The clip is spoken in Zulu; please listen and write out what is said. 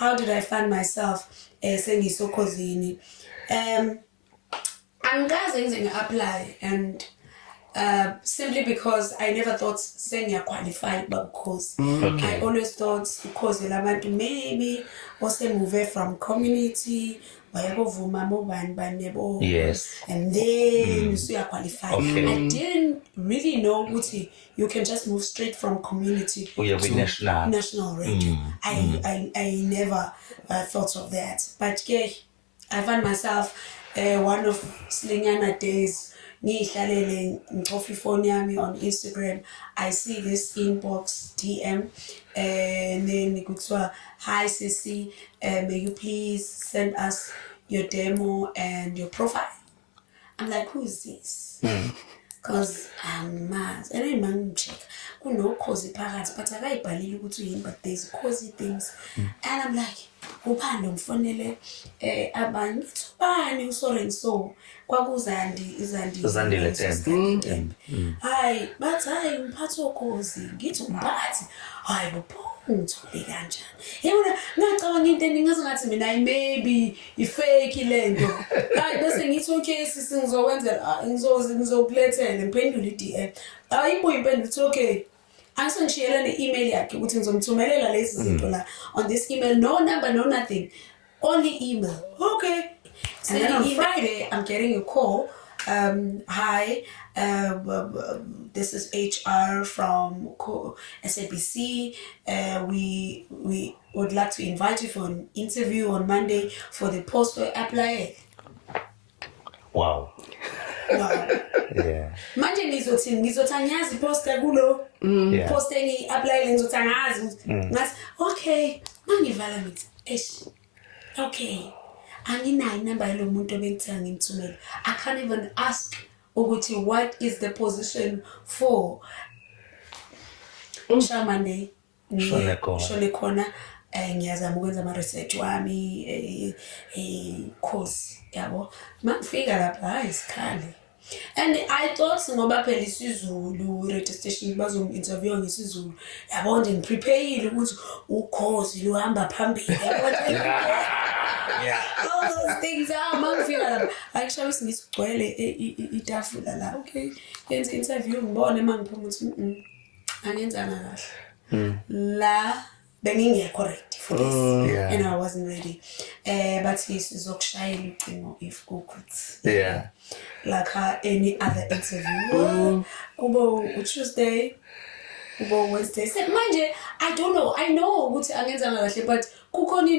how did I find myself sengisokhozini? Angikaze ngize ngi-apply and simply because I never thought sengiyaqualify because I always thought because labantu maybe move from community wayakovuma mobani banebo yes and then usuyaqualify. I didn't really know ukuthi you can just move straight from community to national radio. I never thought of that, but yeah, I found myself one of Slinyana days ngihlalele ngicofa ifoni yami on Instagram. I see this inbox DM and then kuthiwa, hi Sissy, may you please send us your demo and your profile. I'm like, who is this? Because I'm mad. And then man check. Kuno cozy phakathi but akayibhalile ukuthi uyini, but there's cozy things. And I'm like, ubani umfonele abanye ubani sorry and so kwakuzandi Zandile Tembe. Hayi bathi hayi umphathi okozi ngithi umphathi hayi ngithole kanjani yabona ngicabanga into eningaze ngathi mina maybe ifake lento hayi bese ngithi okay sisi ngizokwenzela ngizokulethela ngiphendule i-DM ayibuye impendulo ithi okay angishiyela ne-email yakhe ukuthi ngizomthumelela lezi zinto la on this email, no number, no nothing, only email. Okay. And then on Friday I'm getting a call. Hi, this is HR from SABC. We would like to invite you for an interview on Monday for the post for apply. Wow. Yeah. Manje ngizothi angiyazi poster kulo post engi-apply ngizothi angazi ngathi okay mangivala ngithi okay anginayo inamba yalo muntu obengithenga ngimthumela. I can't even ask ukuthi what is the position for Monday shone khona ngiyazama ukwenza ama-research wami course yabo mangifika lapha hayi isikhali. And I thought ngoba phela isiZulu radio station bazongi-interview ngesizulu yabo nje ngiprepare ukuthi ukhozi luhamba phambili yabo all those things mangifika lapha akushawe singisigcwele itafula la okay yenze interview ngibone mangiphuma ukuthi angenzanga kahle la bengingekho ready for this and I wasn't ready but sizokushayela ucingo if kukuthi like any other interview kubo Tuesday kubo Wednesday said manje I don't know I know ukuthi angenzanga kahle but kukhona